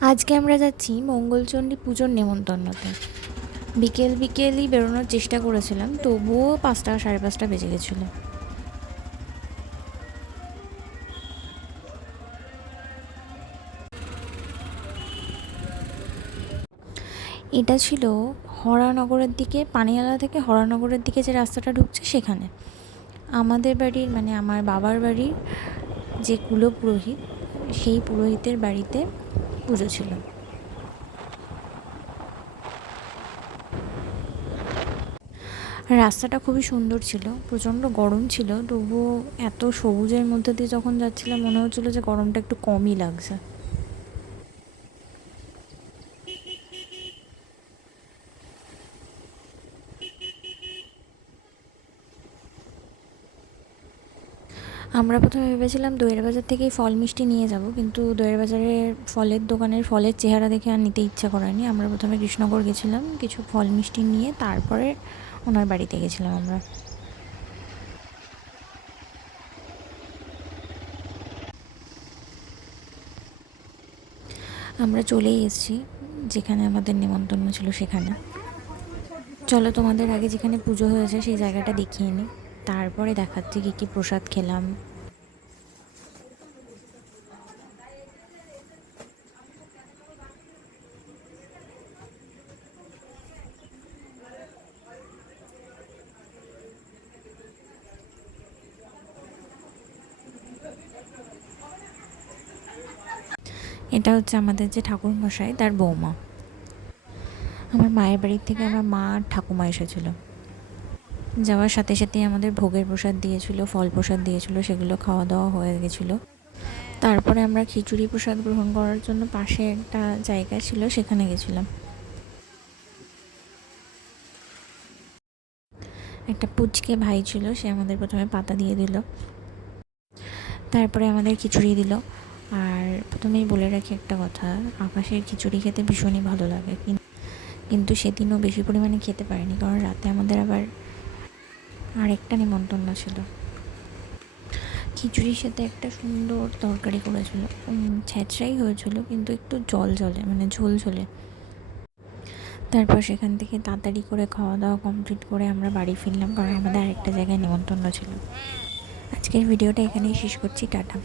আজকে আমরা যাচ্ছি মঙ্গলচণ্ডী পুজোর নেমন্তন্নতে। বিকেলই বেরোনোর চেষ্টা করেছিলাম, তবুও 5টা 5:30 বেজে গেছিলো। এটা ছিল হরানগরের দিকে, পানিয়ালা থেকে হরানগরের দিকে যে রাস্তাটা ঢুকছে সেখানে। আমাদের বাড়ির মানে আমার বাবার বাড়ির যে কুলপুরোহিত, সেই পুরোহিতের বাড়িতে পুজো ছিল। রাস্তাটা খুবই সুন্দর ছিল, প্রচণ্ড গরম ছিল, তবুও এত সবুজের মধ্যে দিয়ে যখন যাচ্ছিলাম মনে হচ্ছিলো যে গরমটা একটু কমই লাগছে। আমরা প্রথমে ভেবেছিলাম দইয়ের বাজার থেকেই ফল মিষ্টি নিয়ে যাব, কিন্তু দইয়ের বাজারের ফলের দোকানের ফলের চেহারা দেখে আর নিতে ইচ্ছা করেনি। আমরা প্রথমে কৃষ্ণনগর গেছিলাম, কিছু ফল মিষ্টি নিয়ে তারপরে ওনার বাড়িতে গেছিলাম আমরা। আমরা চলেই এসেছি যেখানে আমাদের নেমন্তন্ন ছিল সেখানে। চলো তোমাদের আগে যেখানে পুজো হয়েছে সেই জায়গাটা দেখিয়ে নিই, তারপরে দেখাচ্ছি কী কী প্রসাদ খেলাম। এটা হচ্ছে আমাদের যে ঠাকুরমশাই, তার বৌমা। আমার মায়ের বাড়ির থেকে আমার মা আর ঠাকুমা এসেছিলো। যাওয়ার সাথে সাথেই আমাদের ভোগের প্রসাদ দিয়েছিল, ফল প্রসাদ দিয়েছিল, সেগুলো খাওয়া দাওয়া হয়ে গেছিলো। তারপরে আমরা খিচুড়ি প্রসাদ গ্রহণ করার জন্য পাশে একটা জায়গা ছিল, সেখানে গেছিলাম। একটা পুচকে ভাই ছিল, সে আমাদের প্রথমে পাতা দিয়ে দিল, তারপরে আমাদের খিচুড়ি দিল। আর প্রথমেই বলে রাখি একটা কথা, আকাশের খিচুড়ি খেতে ভীষণই ভালো লাগে, কিন্তু সেদিনও বেশি পরিমাণে খেতে পারিনি, কারণ রাতে আমাদের আবার আরেকটা নিমন্ত্রণ ছিল। খিচুড়ির সাথে একটা সুন্দর তরকারি করেছিল, ছ্যাঁচড়াই হয়েছিল কিন্তু একটু জল জলে, মানে ঝোল ঝোলে। তারপর সেখান থেকে তাড়াতাড়ি করে খাওয়া দাওয়া কমপ্লিট করে আমরা বাড়ি ফিরলাম, কারণ আমাদের আরেকটা জায়গায় নিমন্ত্রণ ছিল। আজকের ভিডিওটা এখানেই শেষ করছি, টাটা।